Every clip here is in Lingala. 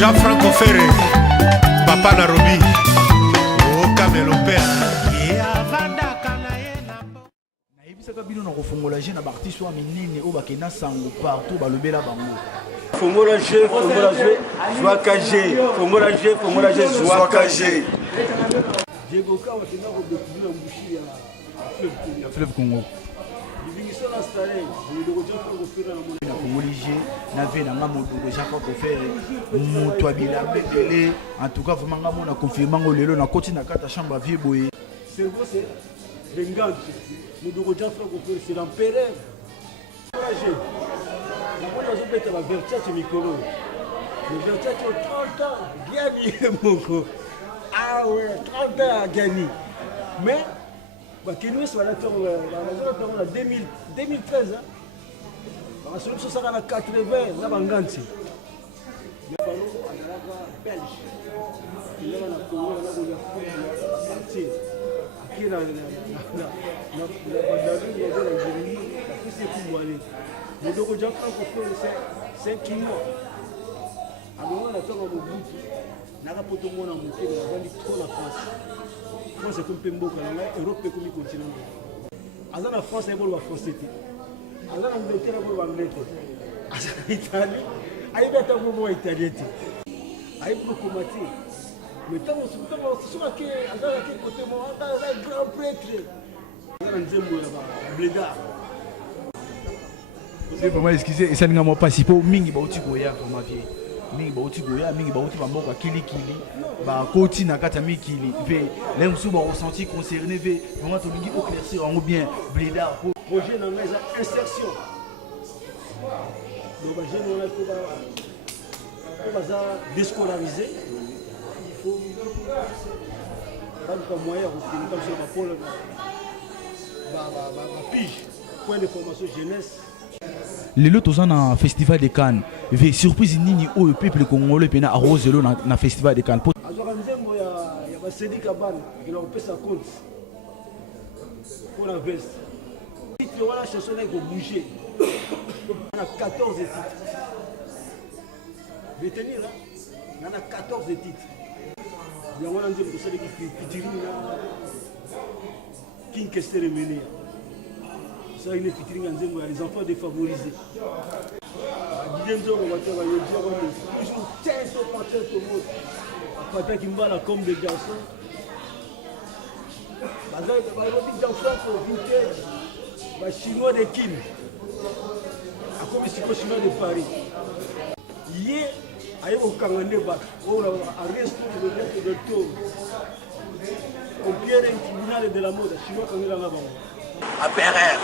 Jean-Franco Ferré, Papa Narobi, Kamelo Père. Naibisaka bino na kofongola je na artiste wa minene o bakena sango partout balobela bango. Fongola je, Zwaka je, fongola je, Zwaka je. Diego Kawa tena ko découvrir la bouchie ya fleuve Congo. Divination la stare, le dogo Jean-Franco Ferré na mona. Na kongoli je na ve na ngamo dogo Jean-Franco Ferré. Mutu abila bebele en tout cas vraiment ngamo na confirmer ngo lelo na koti na kata chambre vie boye. Cerveau c'est vengeance. Le dogo Jean-Franco Ferré c'est l'empereur. Courageux. La mona zo beta ba Versace mikolo. Le Versace 30 ans, gagné moko. Ah ouais, 30 ans à gagner. Mais, Kenoué soit là en 2013. Parce que nous sommes en 80, là, en Ganti. Il y a un Belge. Il y a un Congo, il y a un c'est un Kinois. Alors, on a fait un bout. Naka poto mona moté na vandi trop la France. France est comme Pembo kana Europe comme continent. Aza na France ebo ba français té. Aza na Angleterre ebo ba anglais té. Aza na Italie, ay beta mo italien té. Ay pro combattre. Mais tant on que aza na quel côté mo aza grand prêtre. Aza na nzembo ya ba blédard. C'est vraiment excusez et ça n'nga mo pas si po mingi ba uti goya comme ma vieille. Mingi bauti goya mingi bauti bamboka kili ba koti na kata mikili ve les sous ba ressenti concerné ve vraiment to mingi éclaircir en bien blédard projet na mais insertion donc ba jeune on a ko ba déscolarisé il faut pas moyen pour finir comme ça ba pôle ba pige point de formation jeunesse. Lelo toza na festival de Cannes ve surprise nini o peuple congolais pena arrose lelo na festival de Cannes azoka nzembo ya ba Sedi Kabane qui leur pesa compte pour la veste titre wala chanson na ko bouger on a 14 titres retenir là on a 14 titres ya wala nzembo sele ki pitiri na King Kester Mené. Ça il est featuring en Zembo, les enfants défavorisés. Papa qui me va la comme des garçons. Chinois de Kin. Comme les Chinois de Paris. Hier, il y a un Kangandé Bak. On a arrêté le tour. Au pied d'un tribunal de la mode, Chinois qui est là-bas. À Perrer,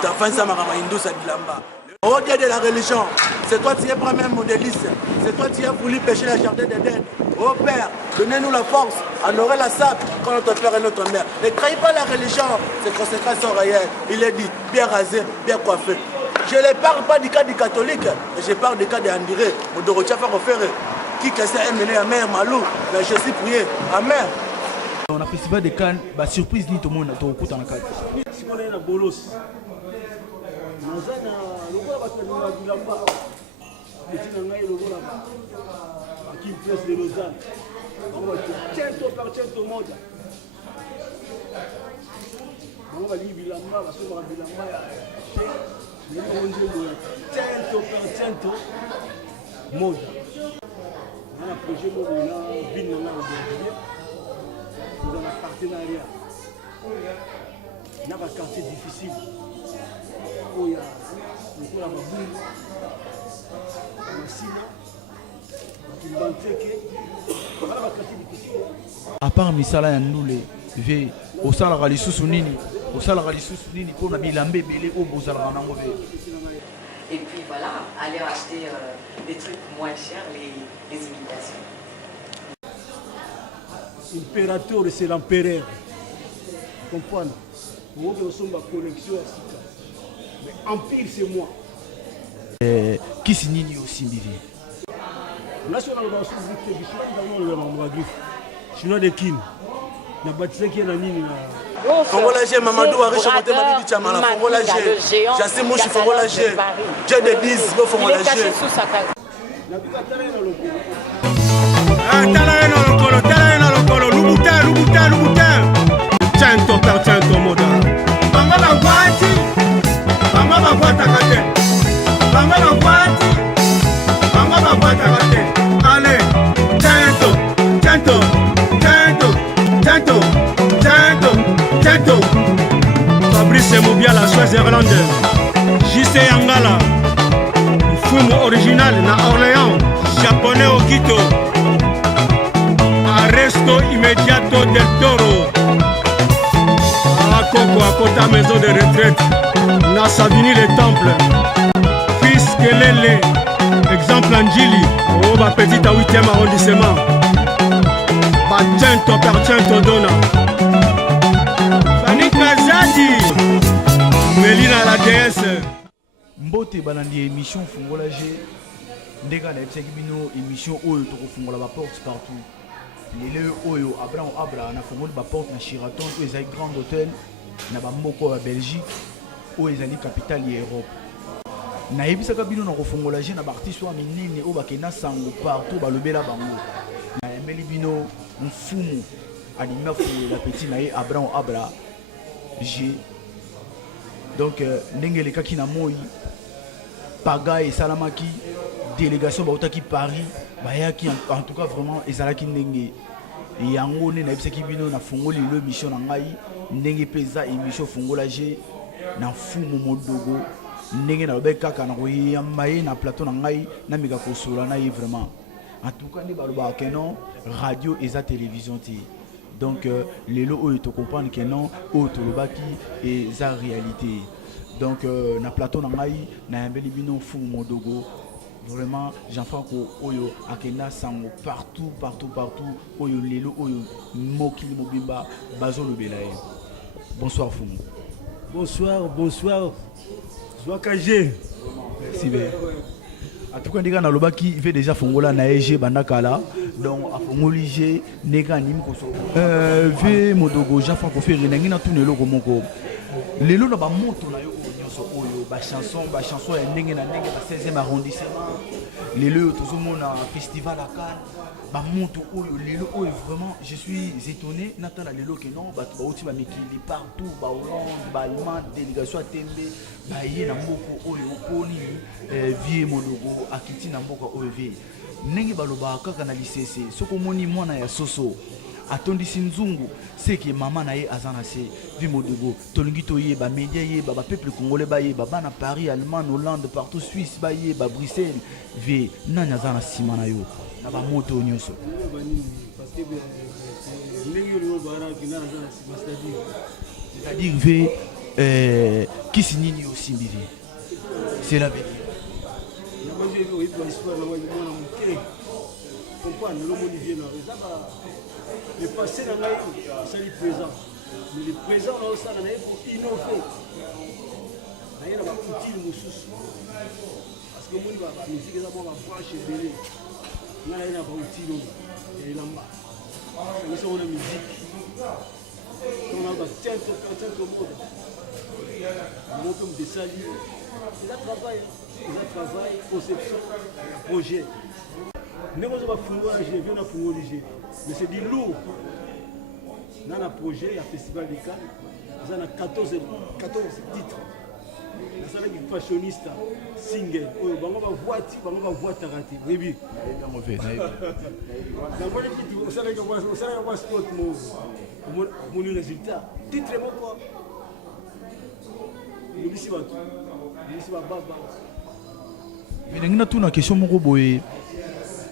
tu as fait ça, ma Bilamba. Au Dieu de la religion, c'est toi qui es premier modéliste, c'est toi qui as voulu pêcher la jardin d'Éden. Oh Père, donnez-nous la force, honorer la sable quand notre père et notre mère. Ne trahis pas la religion, ses conséquences sont réelles. Il est dit, bien rasé, bien coiffé. Je ne parle pas du cas du catholique, mais je parle du cas d'Andiré, de Jean-Franco Ferré, qui s'est amené à Mère Malou, mais je suis prié. Amen. On a festival de Cannes, bah surprise ni tout le monde to okuta na kati. Si on est na bolos. Nazana lokola bato na bilamba. Petit na ngai lokola ba qui presse de Lausanne. On va cento par cento monde. On va li bilamba ba so ba bilamba ya. Ni on dit cento par cento monde. On a projet mo na bin na na nous avons un partenariat. Il y a un quartier difficile. Il y a un baboum, un sina, un banteke. Il y a un quartier difficile. À part Misala et Ndoule, au salaire de Sousounini, au salaire de Sousounini, pour la bilambe belé au Bozala Nango. Et puis voilà, aller acheter des trucs moins chers, les imitations. L'impérateur, c'est l'empereur. Comprendre? Moi, je suis ma connexion. Mais empire, c'est moi. Qui signe aussi, Bivi? National Chinois de Kin. Na bâtisse qui est la ligne. Fongolagé, Mamadou a remonté ma vie de Chamala. Fongolagé, Jassim Mouchi, Fongolagé. J'ai des 10, Fongolagé. Tala eno lokolo, lubutin. Cento per cento moda. Banga bagwati, banga bagwata kate. Banga bagwati, banga bagwata kate. Allez, cento. Fabrice Mobiala, Suez-Irlande. JC Yangala. Fumo original na Orléans. Japonais au Quito. Arresto immédiato del Toro. À Coco, à Kota maison de retraite. Na Savini le Temple. Fils Kelele. Exemple Angili. Oh, ma petite à 8e arrondissement. Ba 100 per 100 dona. Fanny Kazadi. Melina la déesse. Mbote balandi émission Fungola G. Ndega na etseki bino émission oyo toko fungola ba porte partout. Lele oyo Abra na fungoli ba porte na Sheraton oyo ezali Grand Hôtel na ba mboko ya Belgique oyo ezali capitale ya Europe. Na yebisaka bino na kofungola G na ba artiste wa minene oyo bakena sango partout balobela bango. Na yemeli bino mfumu alinga fungola petit na ye Abra G. Donc ndenge lekaki na moi Paga et Salamaki délégation bautaki Paris bayaki en tout cas vraiment ezalaki ndenge yango ne na bisaki bino na fungoli le mission na ngai ndenge peza émission fungola G na fumu modogo ndenge na lobeka kana ko yamaye na plateau na ngai na mika kosola na vraiment en tout cas ne baloba que non radio et télévision ti donc lelo oyo to comprendre que non oyo to lobaki et za réalité donc na plateau na ngai na yambeli bino fumu modogo. Vraiment, Jean-Franco Oyo Akena Sango partout Oyo Lelo Oyo Mokili Mobimba Bazo Lobelaye. Bonsoir Fumu. Bonsoir. Joakagé. Merci bien. En tout cas, les gars, na lobaki il fait déjà Fongola na EG Bandakala. Donc à Fongoli G nega nim koso. Ve modogo Jean-Franco fait renangi na tout nelo komoko. Lelo na ba moto na yo oyo ba chanson ya ndenge na ndenge ba 16e arrondissement lelo tozomona festival à Cannes ba moto oyo lelo oyo vraiment je suis étonné natala lelo que non ba uti ba mikili partout ba Hollande ba Allemagne délégation à Tembe ba ye na mboko oyo okoni vie monogo akiti na mboko oyo vie ndenge baloba kaka na lisese soko moni mwana ya soso atondisi nzungu seke mama na ye azana se vimodogo tolingi toye ba média ye ba peuple congolais ba ye ba na Paris Allemagne Hollande partout Suisse ba ye ba Bruxelles ve nanya azana sima na yo na ba moto nyonso parce que ndenge yo bara kina azana sima c'est-à-dire ve kisi nini aussi mbiri c'est la vérité na ba je oui pour histoire na mwana mukere comprendre le monde vient là le passé dans la c'est le présent mais le présent là ça on a pour innover là il y a pas utile mususu parce que monde va musique ça va brancher belé là il y a pas utile et là mais c'est une musique on a pas tant mode comme des salis il a travail conception projet. Nous avons fait un projet, mais c'est du lourd. Dans le projet, il y a un festival de Cannes, il y a 14 titres. Il y a un fashioniste, single, il y a une voiture ratée. Oui, mon résultat, titre est quoi? Mais il y a une question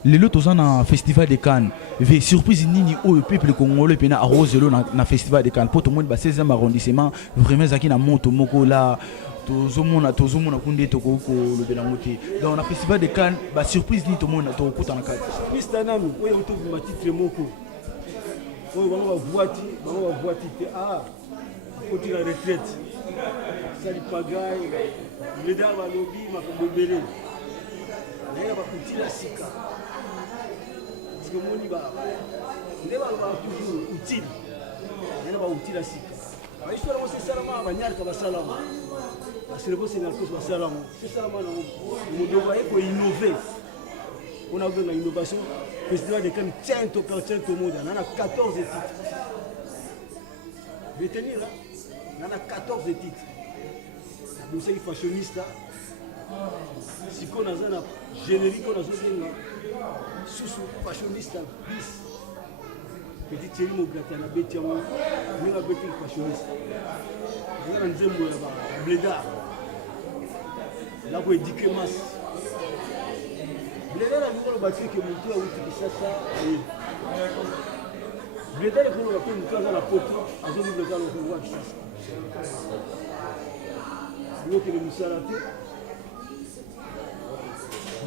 lelo toza na festival de Cannes ve surprise nini oyo peuple congolais pena arrose lelo na festival de Cannes pour tout le monde ba 16e arrondissement vraiment zaki na moto moko la tozomona kunde toko ko lobela moté donc na festival de Cannes ba surprise ni to mona to kuta na kati Mr Nami oyo to ma titre moko oyo bango ba voiti te côté la retraite ça li pagaille le dar ba lobby ma ko bobele na ba kuti la sika que moni ba ndé ba toujours utile ndé ba utile asika ba histoire mo c'est salama ba nyar ka ba salama ba cerveau c'est na cause ba salama c'est salama na mo do ba ko innover On a vu l'innovation. Le festival de Cannes, tiens, au monde. On a 14 titres. Je vais tenir là. On a 14 titres. Nous sommes fashionistes. Si on a un générique, on a un sous fashioniste. Petit Thierry Moblata, on a bêté fashioniste. On a un zémo là-bas, Blédard. Là, pour éduquer masse. Blédard a vu le bâtiment qui est monté à Outikisasa. Blédard est venu à la poteau, à zone de Blédard, on voit Kisasa. Nous qui nous salaté.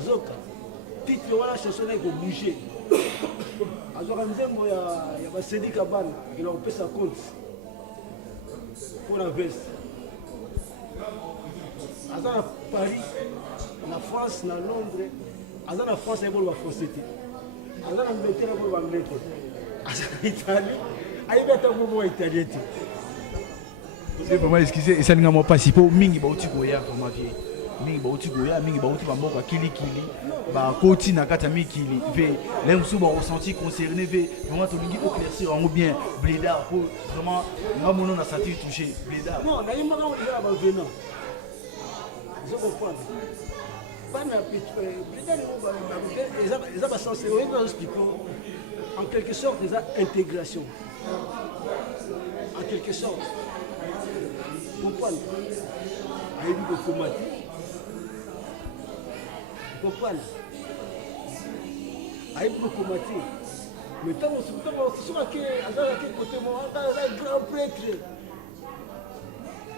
Zoka. Titre, voilà, chanson qui bouger. Alors, il y a Cédric Cabane, il a fait sa compte pour la veste. À Paris, en France, en Londres, en France, il y a des Français. En Angleterre, il y a des Anglais. En Italie, il y a des Italiens. C'est vraiment excusez, et ça n'a pas si pour mingi bauti goya comme ma vieille. Mingi bauti goya, mingi bauti bamboka kili kili. Ba koti na kata mi kili. Ve les musu ba ressenti concerné ve vraiment to mingi éclaircir en bien Blédard pour vraiment nga mono na senti touché Blédard. Non, na yima ka ya ba venant. Je comprends. Pas na Blédard ils ont sens en quelque sorte ils ont intégration. En quelque sorte. Comprendre. Avec du combattre. Comprendre. Avec du combattre. Mais tant que c'est sûr que côté moi, un grand prêtre.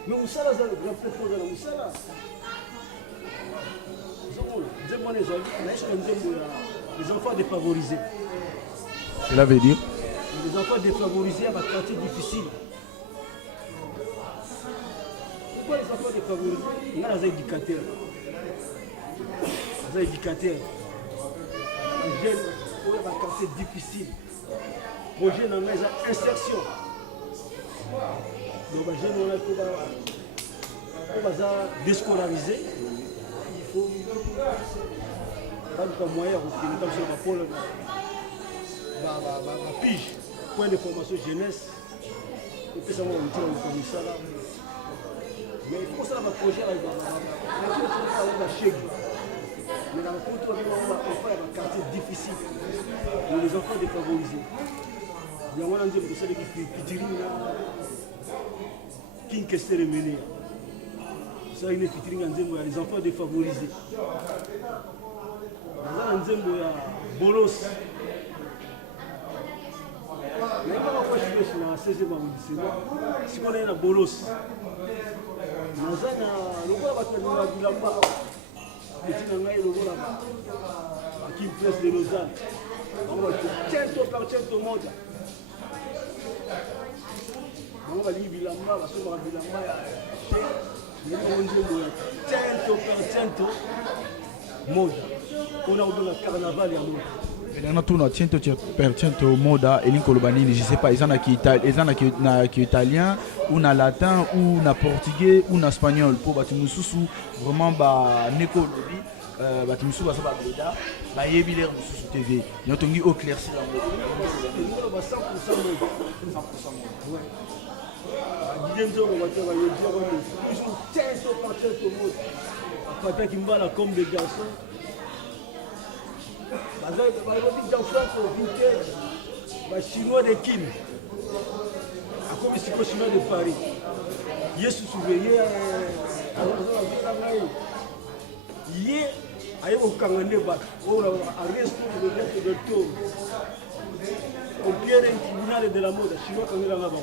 Mais Moussala, c'est le grand prêtre de Moussala. Les enfants défavorisés. Cela veut dire les enfants défavorisés à ma quartier difficile. Pourquoi les enfants défavorisés? Il y a des éducateurs. Des éducateurs. Les jeunes qui ont un quartier difficile. Les jeunes ont une insertion. Donc les jeunes ont été déscolarisés. Il faut pas moyen comme sur ma pige, point de formation jeunesse, et puis ça va rentrer au commissariat. Mais il faut ça un projet avec la chèque. Mais dans le contrôle, on va faire un quartier difficile. Mais les enfants défavorisés. Il y a un endroit où ça qui pitiri qui est cérémonie. Ça il est pitiri il y a les enfants défavorisés. Dans un endroit où il y a bolos. Mais quand on fait dans la 16e arrondissement, si on est dans Bolos, on a le roi de Bilamba, petit nangaï le roi qui presse de Lausanne. On va tiens tout le monde. On va dire Bilamba, on va sur Bilamba, tiens tout monde. On a le carnaval et amour. Dans tout notre tiento moda et l'incolobani je sais pas ils en a qui italien ou na latin ou na portugais ou na espagnol pour batimususu vraiment ba neko lobi batimusu ba ça Blédard ba yebi l'air mususu TV notongi au clairci là 100% ouais didenzo on va travailler ils sont tiento par tiento mode papa qui me la comme des garçons. Les Chinois de Kin, comme les Chinois de Paris, ils se souvenaient hier, au Kangane Bak, au arrest de l'être de tour, au pierre tribunal de la mode, Chinois Kangana Baba.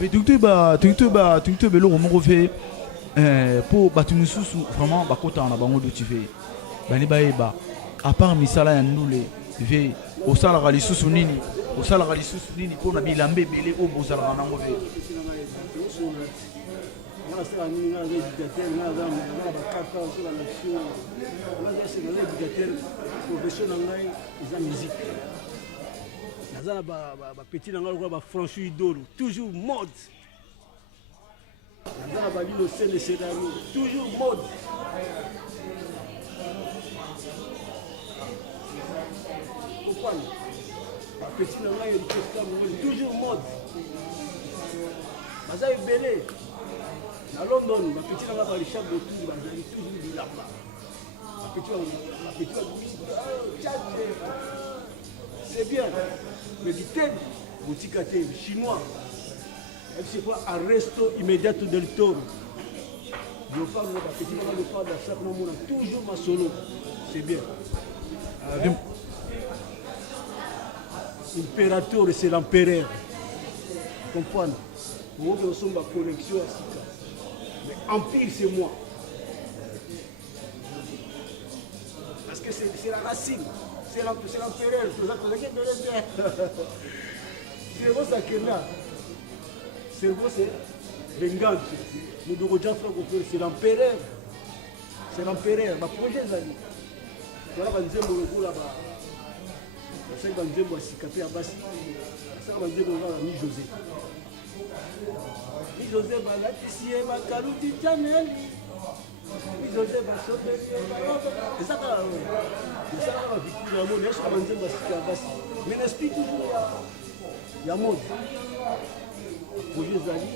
Mais tout le monde fait pour Batumususu vraiment bakota na bango do tive bani baeba à part misala ya ndule ve au sala galisusu nini pour na bilambe belé o bozala nango ve toujours mode. Le scénario, toujours mode. Comprendre. Petit nanga il est toujours mode. Baza ebele. Na London, ma petit nanga ba Richard Botou bazali toujours bilamba. C'est bien. Mais du thé, boutique à thé chinois. C'est quoi arresto immédiato del toro. Je parle de la petite maman de parle de chaque moment toujours ma solo. C'est bien. L'impérateur, c'est l'empereur. Comprendre. Nous sommes ma connexion à Sika. Mais empire, c'est moi. Parce que c'est la racine. C'est l'empereur. C'est bon ça qui est là. C'est bon, c'est Vengeance. Nous devons déjà faire comprendre. C'est l'empereur. C'est l'empereur. Ma projet, Zali. Voilà, on dit mon là-bas. C'est un Nzembo à Sikapé à Bassi. C'est un Nzembo à Mi José. Mi José va là, ici, il va calouti Janel. Mi José va sauter. Et ça, va victime de la mode. C'est un Nzembo à Sikapé à Bassi. Mais l'esprit, toujours, il y a mode. Projet Zali.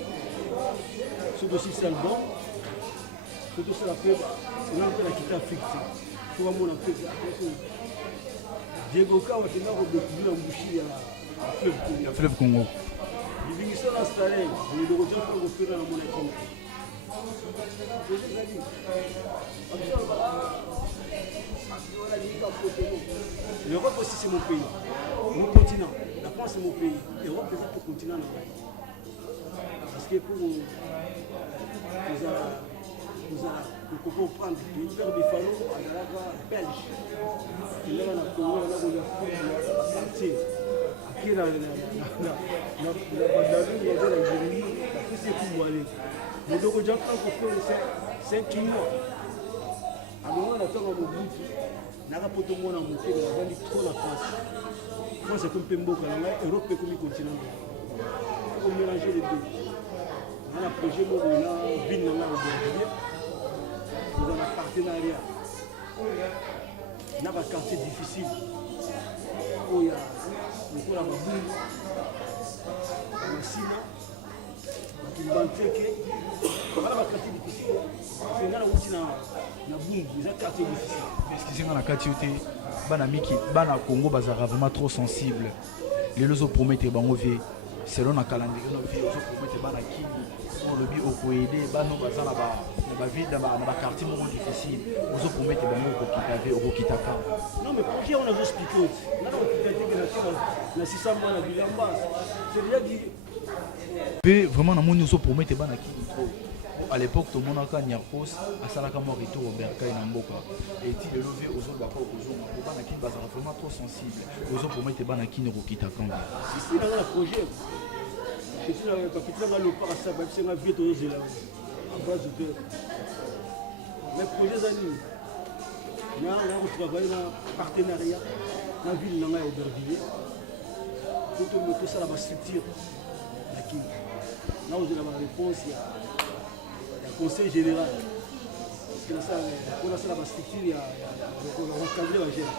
C'est aussi c'est le bon. C'est aussi la paix. C'est l'entrée qui t'a fixé. Pour moi, on a fait ça. Diego Kawa tena kodekubila mbushi ya fleuve Congo. Divingiso na stare, ni dogo tena kopera na mona Congo. L'Europe aussi c'est mon pays, mon continent. La France c'est mon pays. L'Europe c'est pour continent. Parce que pour pour comprendre le père de Fallon à la belge. Il est dans la Congo, là où il y a quartier. Qui est dans la Badari, il y a dans l'Algérie, tout c'est pour aller. Mais donc, les gens c'est un climat. À un moment, on a fait un bout. On a rapporté mon amour, on a vendu trop la France. France c'est comme Pembo, l'Europe est comme le continent. On a mélangé les deux. On a un projet, on a une ville dans la nous avons un partenariat. On a un quartier difficile. Où il y a la Baboum, la Sina, la Kimbanteke. On a un quartier difficile. C'est là où il y a la Boum, il y a un quartier difficile. Excusez-moi, la quartier, Bana Congo, Bazara vraiment trop sensible. Les lois promettent bangovier. Selon le calendrier, nous promettent Bana Kini. On le dit au Koédé, Bano Bazana ba vie dans la quartier moins difficile. Nous promettent bango au Kitaka. Non, mais projet on a expliqué. Là, on peut dire que la 600 mois la ville en bas. C'est déjà dit. Vraiment, nous promettent Bana Kini trop. À l'époque, tout le monde a Nyarkos, à Salaka Morito, au Berka et Namboka. Et il est levé aux autres d'accord aux autres. Les Banaki sont vraiment trop sensibles. Aux autres pour mettre Banaki ne Rokita Kanga. Ici, dans le projet, je suis là, le par à ça, c'est ma vie, tout là. En base de cœur. Les projets amis, on a travaillé dans un partenariat, dans la ville de Aubervilliers. Tout ça, la structure. Là où j'ai la réponse, il y a conseil général. Parce que ça, on a la structure, il y a un cadre à gérer.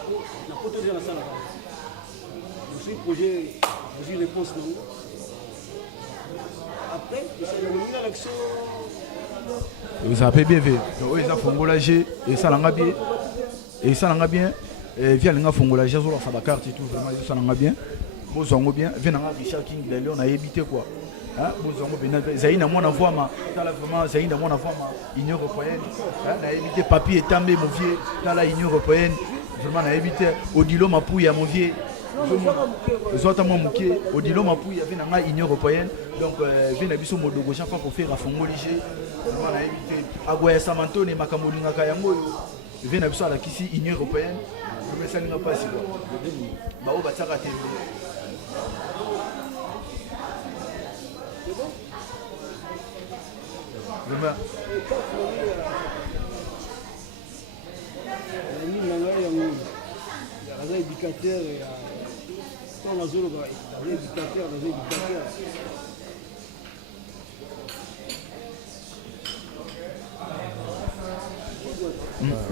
On a pas de la salle. Donc, c'est un projet, j'ai une réponse non. Après, il y a une action. Vous avez bien vu. Oui, ça fongolagé et ça l'a bien. Et ça l'a bien. Via le fongolagé, sur la carte et tout, vraiment, ça l'a bien. Vous avez bien. Venez à Richard King, on a évité quoi. Zaïna mon envoi ma vraiment Zaïna mon envoi ma Union européenne na évité papier també mon vieux dans la Union européenne vraiment na évité Odilo Mapouya mon vieux Zota mon mouké Odilo Mapouya avait na Union européenne donc vient na biso modogo chaque fois pour faire à Fongoligé vraiment na évité Agoya Samantone Makamolinga Kayango vient na biso à la kisi Union européenne mais ça n'a pas si ba o bataka TV. Il y a éducateur, il y a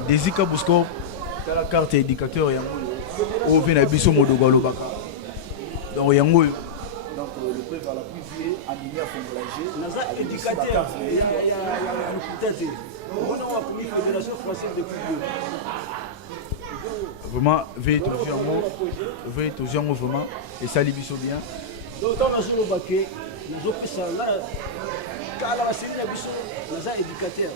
Desika Bousko, Dans la carte éducateur, il y a un peu de biso modogo lobaka. Donc il y a un peu. Donc le père va la priver, animé à fondolager. Naza éducateur, il y a un peut-être. On a appris la Fédération française de football. Vraiment, veille toujours en mouvement. Et ça, les biso bien. Donc on a joué au baquet, on a joué ça là. Quand la série a biso, Naza éducateur.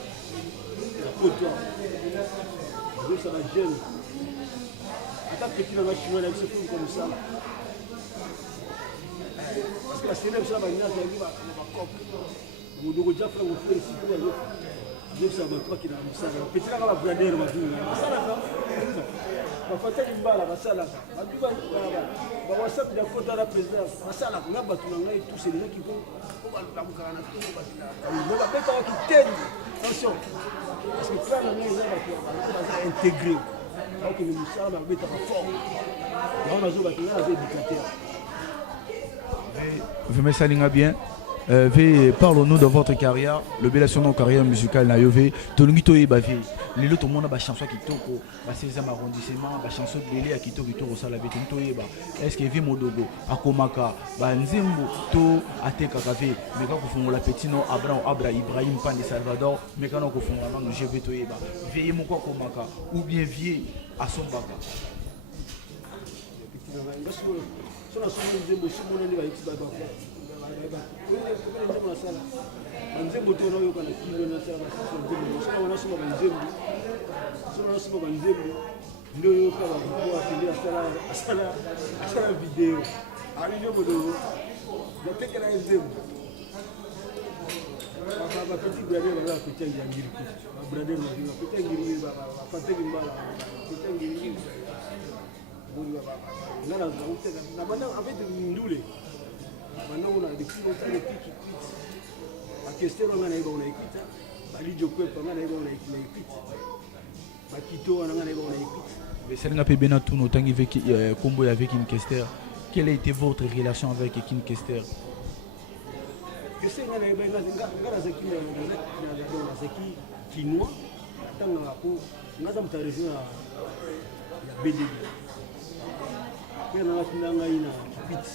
Donc ça va jeune. Attends que tu vas chinois avec ce film comme ça. Parce que la série ça va venir à la COP. Vous devez déjà faire vos frères ici pour avec ça va pas qu'il a ça. Petit là va brader va dire. Ça là. Va faire une balle à ça là. Va dire va WhatsApp de photo à la présidence. Ça là on a battu là et tous ces gens qui vont on va la mukana on va mettre qui t'aide. Attention. Parce que faire le nez va intégrer. Donc le Moussa va mettre fort. On a joué à éducateur. Vous me saluez bien. Parlons-nous de votre carrière, le bel sur notre carrière musicale na yové. Tolungito e bavé. Les autres monde ba chanson qui toko, ba 16e arrondissement, ba chanson de Lélé qui toko to sala beto to yeba. Est-ce que vi modogo akomaka ba nzembo to ateka kavé, mais quand vous la petit nom Abra Ibrahim Pan de Salvador, mais quand on font la je vais to yeba. Veillez mon quoi komaka ou bien vieux à son baka. Sur la soirée de Nzembo, si mon ami va expliquer. Nzembo to na yo kana kilo na sala Nzembo. Sala wana soma Nzembo. Sala soma Nzembo. Ndio yo kala kwa kile asala video. Ali ndio modo. Nataka na Nzembo. Baba petit brother wala kuchangia ngiri. Brother wala kuchangia ngiri baba. Pateki mbala. Kuchangia ngiri. Ngana zauteka na bana avec ndule. Maintenant on a des petits qui a question ngana iba on a écouté bali jokwe ngana iba on a écouté bakito ngana iba on a écouté mais c'est n'a pas bien tout autant avec combo avec une Kester. Quelle a été votre relation avec Kin Kester? Que c'est ngana iba ngana zaki na zaki chinois tanga ko ngaza mtarejo ya BDG kana ngana ina kipiti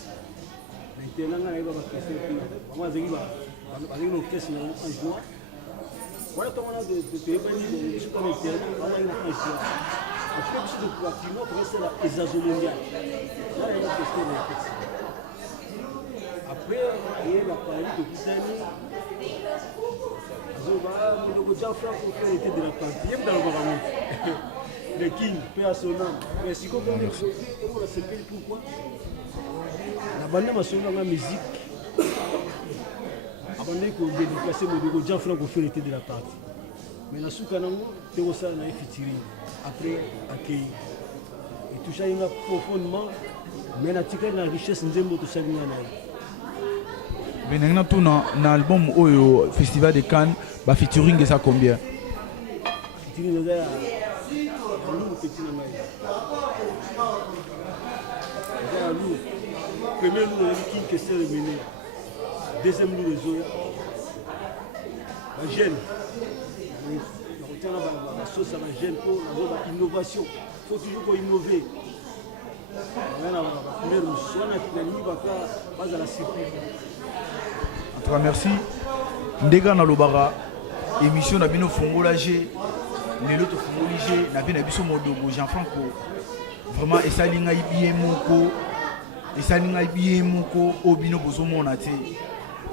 maintenant nga iba ba question ki mama zeki ba no question en joie voilà to on a de bani je connais bien mama ina en joie après tu dois voir qui notre c'est la exazo mondial là il y a une question après il y a la parole de Kitani zoba le déjà faire pour faire était de la partie il dans le baron le king paix à son âme mais si comme on a c'est pourquoi la bande masono la musique abandé ko dédicacer modogo Jean Franco fait était de la partie mais la souka nango te ça na fitiri après accueil et tout ça il a profondément mais la tika na richesse nzembo to salinga na benengna tout na album oyo festival de Cannes ba featuring ça combien featuring là nous petit na mai premier loup qui est question de mener deuxième loup de Zoya la jeune la sauce à la jeune pour l'innovation il faut toujours innover en tout cas merci ndega na lobara émission na bino fongola G lelo to fongoli G na bino biso modogo Jean Franco vraiment esalinga ibie moko esalinga bien moko obino bozomona te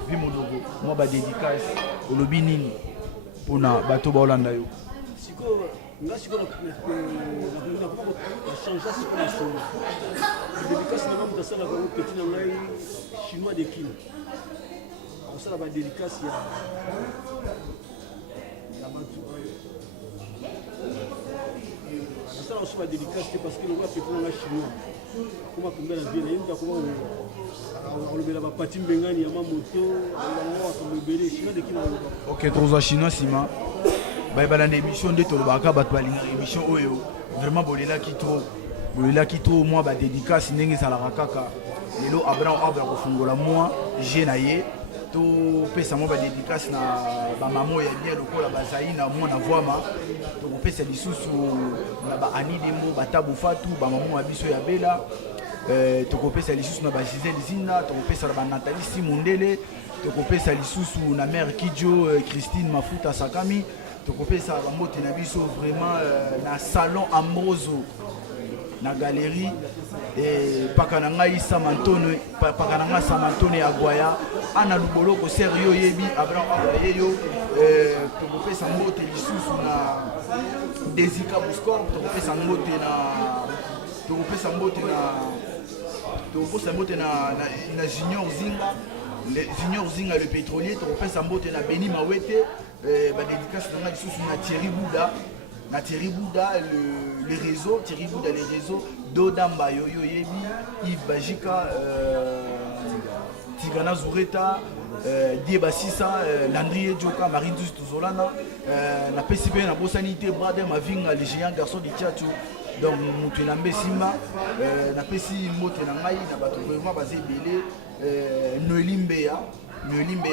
bi modogo moi ba dédicace olobi nini pona bato ba Holanda yo siko ngasi ko na changer ce qu'on a sur dédicace na mama sala ko petit na ngai chinois de Kin on sala ba dédicace ya bantu ça on se va dédicace parce que le roi petit na chinois comment combien la vie là comment on le bela ba pati mbengani ya mamoto on va le chinois de Kin OK trozo chinois sima ba na émission de tolobaka bato balinga émission oyo vraiment bolela ki to moi ba dédicace ndenge sala kaka lelo abra ko fungola moi je na ye topesa mwa badédicace na bamamo ya bien lokola bazali na mwana vwama tokopesa lisusu na baani dembo batabo fatu bamamo ya biso ya bela tokopesa lisusu na bagisele zina tokopesa na banatali simondele tokopesa lisusu na mare kidjo Christine Mafuta Sakami tokopesa bambote na biso vraiment na salon Ambroso na galerie paka na ngai Samantone ya Gwaya ana luboloko serio yebi Abraham yeyo tokopesa mbote lisusu na Desika Buscor tokopesa mbote na Junior Zinga le pétrolier tokopesa mbote na Beni Mawete badédicace na ngai lisusu na Thierry Bouda les réseaux Dodamba Yoyo Yebi Yves Bajika Tigana Zureta Dieba Sisa Landry Djoka Marine Douce Tuzolana na PCP na Bosanité Brother Mavinga les géants garçons du Tchatcho donc mutu na Mbesima na pesi mote na ngai na bato vraiment basé belé Noelimbeya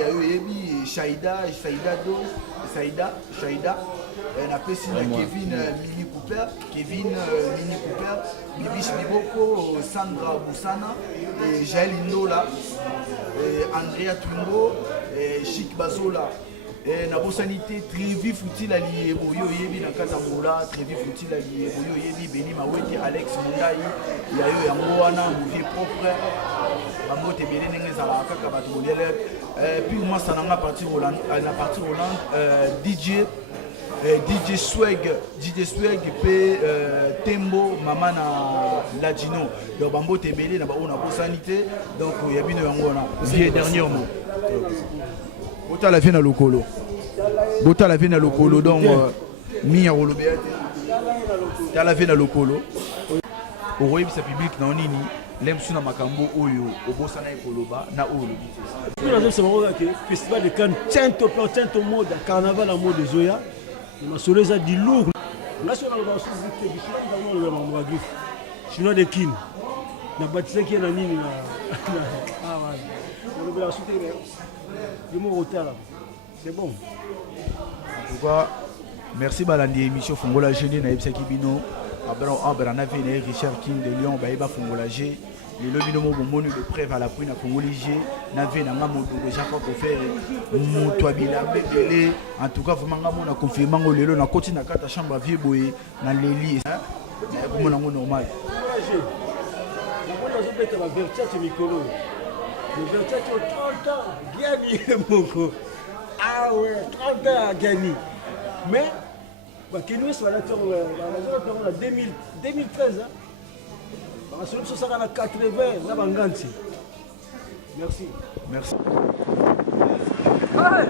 yo yebi Shaida na pesi na Kevin Mini Cooper Bibish Biboko Sandra Boussana Jaël Ndola Andrea Twingo Chic Bazola na bosanité Trévi Foutila Liebo yo yebi na Katambola Trévi Foutila Liebo yo yebi Beni Mawete Alex Mondai ya yo yango wana vie propre bamote belé ndenge ezalaka kaka bato boliele puis moi ça na partir Hollande DJ Swag pe Tembo mama na Ladino donc bambote belé na baona bosanité donc ya bino yango wana vie dernier mot Bota la vie na lokolo donc mi ya rolobea ta la vie na lokolo okoyebisa public na nini lemsu na makambo oyo obosana ekoloba na oyo lobi festival de Cannes tient au mode carnaval en mode Zoya et ma soleza di lourd national ba sous vite bisila dans le mambo agif chinois de kin na batise ki na nini na ouais on veut la soutenir du mot retard c'est bon en tout cas merci balandi émission Fongola Génie na ebisa kibino abra na vene Richard King de Lyon ba eba Fongola G les lobino mo bomoni de preuve à la point na Fongola G na vene nga modo déjà pas pour faire moto abila bebele en tout cas vraiment nga mona confirmer ngo lelo na koti na kata chambre vie boye na leli pour mona ngo normal la bonne zo beta ba vertiate mikolo le vertiate au 30 ans gagné moko ah ouais 30 ans gagné mais bah Kenoué soit là en 2013 hein bah sur le 80 na banganti merci merci allez